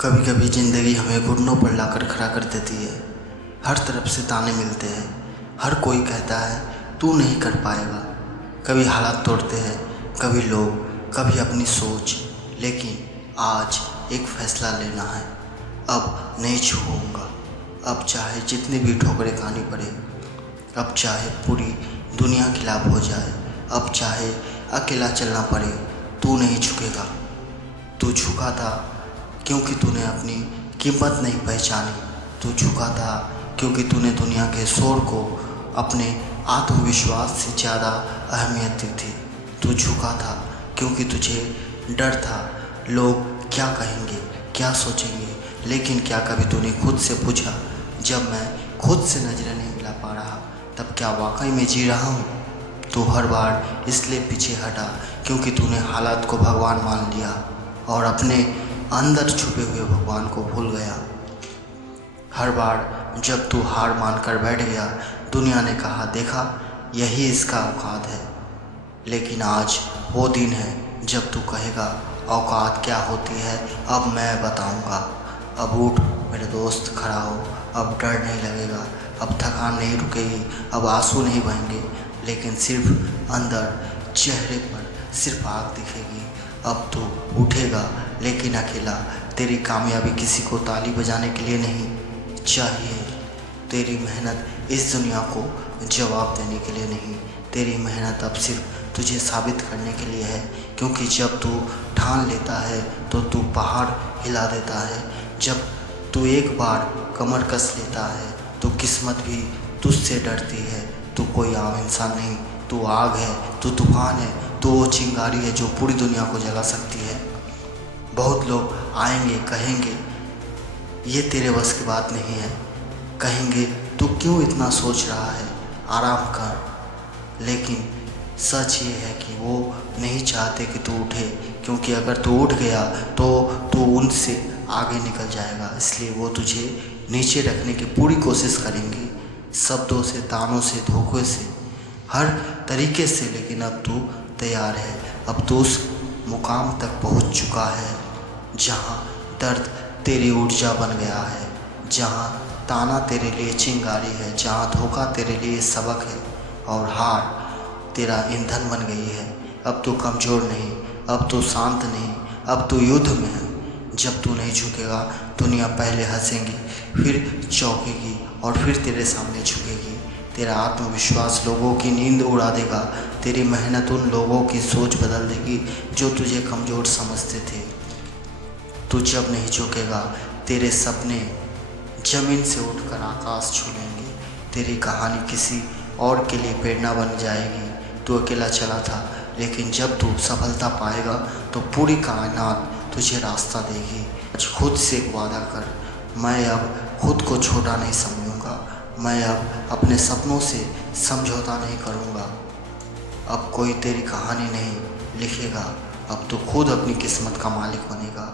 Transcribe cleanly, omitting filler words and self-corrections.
कभी कभी ज़िंदगी हमें घुटनों पर लाकर खड़ा कर देती है। हर तरफ से ताने मिलते हैं। हर कोई कहता है तू नहीं कर पाएगा। कभी हालात तोड़ते हैं, कभी लोग, कभी अपनी सोच। लेकिन आज एक फ़ैसला लेना है। अब नहीं छूऊंगा। अब चाहे जितनी भी ठोकरें खानी पड़े, अब चाहे पूरी दुनिया खिलाफ हो जाए, अब चाहे अकेला चलना पड़े, तू नहीं झुकेगा। तू झुका था क्योंकि तूने अपनी कीमत नहीं पहचानी। तू झुका था क्योंकि तूने दुनिया के शोर को अपने आत्मविश्वास से ज़्यादा अहमियत दी थी। तू झुका था क्योंकि तुझे डर था लोग क्या कहेंगे, क्या सोचेंगे। लेकिन क्या कभी तूने खुद से पूछा, जब मैं खुद से नज़रें नहीं मिला पा रहा, तब क्या वाकई में जी रहा हूँ? तू हर बार इसलिए पीछे हटा क्योंकि तूने हालात को भगवान मान लिया और अपने अंदर छुपे हुए भगवान को भूल गया। हर बार जब तू हार मानकर बैठ गया, दुनिया ने कहा देखा यही इसका औकात है। लेकिन आज वो दिन है जब तू कहेगा औकात क्या होती है, अब मैं बताऊंगा। अब उठ मेरे दोस्त, खड़ा हो। अब डर नहीं लगेगा, अब थकान नहीं रुकेगी, अब आंसू नहीं बहेंगे, लेकिन सिर्फ अंदर चेहरे पर सिर्फ आग दिखेगी। अब तू उठेगा लेकिन अकेला। तेरी कामयाबी किसी को ताली बजाने के लिए नहीं चाहिए। तेरी मेहनत इस दुनिया को जवाब देने के लिए नहीं। तेरी मेहनत अब सिर्फ तुझे साबित करने के लिए है, क्योंकि जब तू ठान लेता है तो तू पहाड़ हिला देता है। जब तू एक बार कमर कस लेता है तो किस्मत भी तुझसे डरती है। तू कोई आम इंसान नहीं, तू आग है, तू तूफान है, तू वो चिंगारी है जो पूरी दुनिया को जला सकती है। बहुत लोग आएंगे, कहेंगे ये तेरे बस की बात नहीं है, कहेंगे तू क्यों इतना सोच रहा है, आराम कर। लेकिन सच ये है कि वो नहीं चाहते कि तू उठे, क्योंकि अगर तू उठ गया तो तू उनसे आगे निकल जाएगा। इसलिए वो तुझे नीचे रखने की पूरी कोशिश करेंगे, शब्दों से, तानों से, धोखों से, हर तरीके से। लेकिन अब तू तैयार है। अब तू उस मुकाम तक पहुंच चुका है जहां दर्द तेरी ऊर्जा बन गया है, जहां ताना तेरे लिए चिंगारी है, जहां धोखा तेरे लिए सबक है और हार तेरा ईंधन बन गई है। अब तू कमज़ोर नहीं, अब तू शांत नहीं, अब तू युद्ध में है। जब तू नहीं झुकेगा, दुनिया पहले हंसेगी, फिर चौंकेगी और फिर तेरे सामने झुकेगी। तेरा आत्मविश्वास लोगों की नींद उड़ा देगा। तेरी मेहनत उन लोगों की सोच बदल देगी जो तुझे कमज़ोर समझते थे। तू जब नहीं झुकेगा, तेरे सपने ज़मीन से उठकर आकाश छू लेंगे। तेरी कहानी किसी और के लिए प्रेरणा बन जाएगी। तू अकेला चला था, लेकिन जब तू सफलता पाएगा तो पूरी कायनात तुझे रास्ता देगी। आज खुद से एक वादा कर, मैं अब खुद को छोटा नहीं समझूंगा, मैं अब अपने सपनों से समझौता नहीं करूंगा। अब कोई तेरी कहानी नहीं लिखेगा, अब तू खुद अपनी किस्मत का मालिक बनेगा।